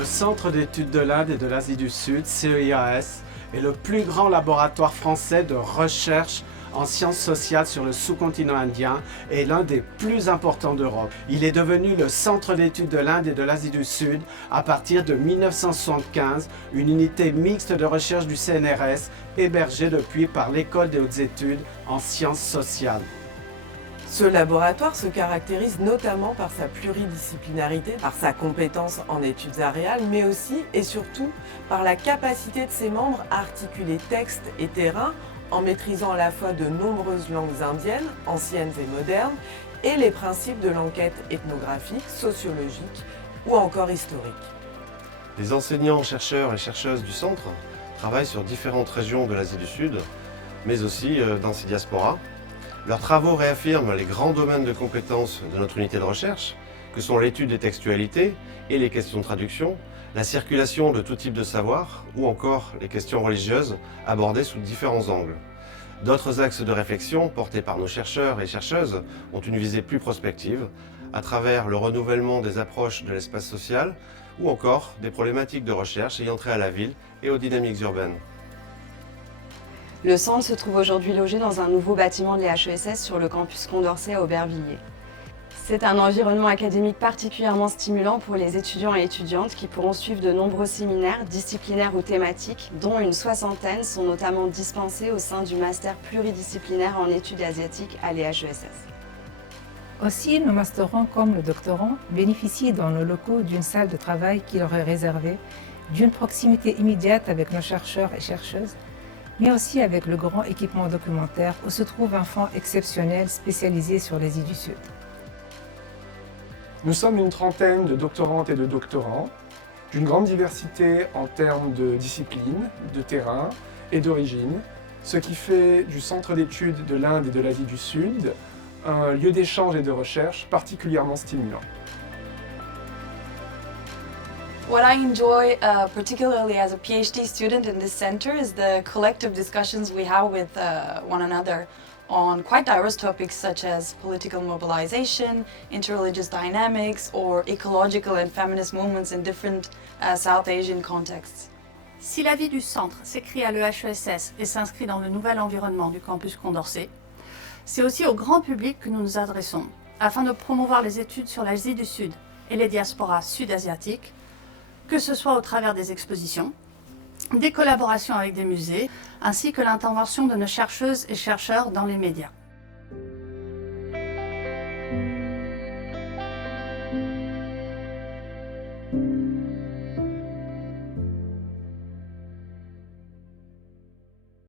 Le Centre d'études de l'Inde et de l'Asie du Sud, CEIAS, est le plus grand laboratoire français de recherche en sciences sociales sur le sous-continent indien et l'un des plus importants d'Europe. Il est devenu le Centre d'études de l'Inde et de l'Asie du Sud à partir de 1975, une unité mixte de recherche du CNRS hébergée depuis par l'École des hautes études en sciences sociales. Ce laboratoire se caractérise notamment par sa pluridisciplinarité, par sa compétence en études aréales, mais aussi et surtout par la capacité de ses membres à articuler texte et terrain en maîtrisant à la fois de nombreuses langues indiennes, anciennes et modernes, et les principes de l'enquête ethnographique, sociologique ou encore historique. Les enseignants, chercheurs et chercheuses du centre travaillent sur différentes régions de l'Asie du Sud, mais aussi dans ces diasporas. Leurs travaux réaffirment les grands domaines de compétences de notre unité de recherche, que sont l'étude des textualités et les questions de traduction, la circulation de tout type de savoir ou encore les questions religieuses abordées sous différents angles. D'autres axes de réflexion portés par nos chercheurs et chercheuses ont une visée plus prospective à travers le renouvellement des approches de l'espace social ou encore des problématiques de recherche ayant trait à la ville et aux dynamiques urbaines. Le centre se trouve aujourd'hui logé dans un nouveau bâtiment de l'EHESS sur le campus Condorcet à Aubervilliers. C'est un environnement académique particulièrement stimulant pour les étudiants et étudiantes qui pourront suivre de nombreux séminaires disciplinaires ou thématiques, dont une soixantaine sont notamment dispensés au sein du master pluridisciplinaire en études asiatiques à l'EHESS. Aussi, nos masterants comme le doctorant bénéficient dans nos locaux d'une salle de travail qui leur est réservée, d'une proximité immédiate avec nos chercheurs et chercheuses, mais aussi avec le grand équipement documentaire où se trouve un fonds exceptionnel spécialisé sur l'Asie du Sud. Nous sommes une trentaine de doctorantes et de doctorants, d'une grande diversité en termes de disciplines, de terrain et d'origine, ce qui fait du Centre d'études de l'Inde et de l'Asie du Sud un lieu d'échange et de recherche particulièrement stimulant. What I enjoy particularly as a PhD student in this center is the collective discussions we have with one another on quite diverse topics such as political mobilization, interreligious dynamics, or ecological and feminist movements in different South Asian contexts. Si la vie du centre s'écrit à l'EHESS et s'inscrit dans le nouvel environnement du campus Condorcet, c'est aussi au grand public que nous nous adressons, afin de promouvoir les études sur l'Asie du Sud et les diasporas sud-asiatiques, que ce soit au travers des expositions, des collaborations avec des musées, ainsi que l'intervention de nos chercheuses et chercheurs dans les médias.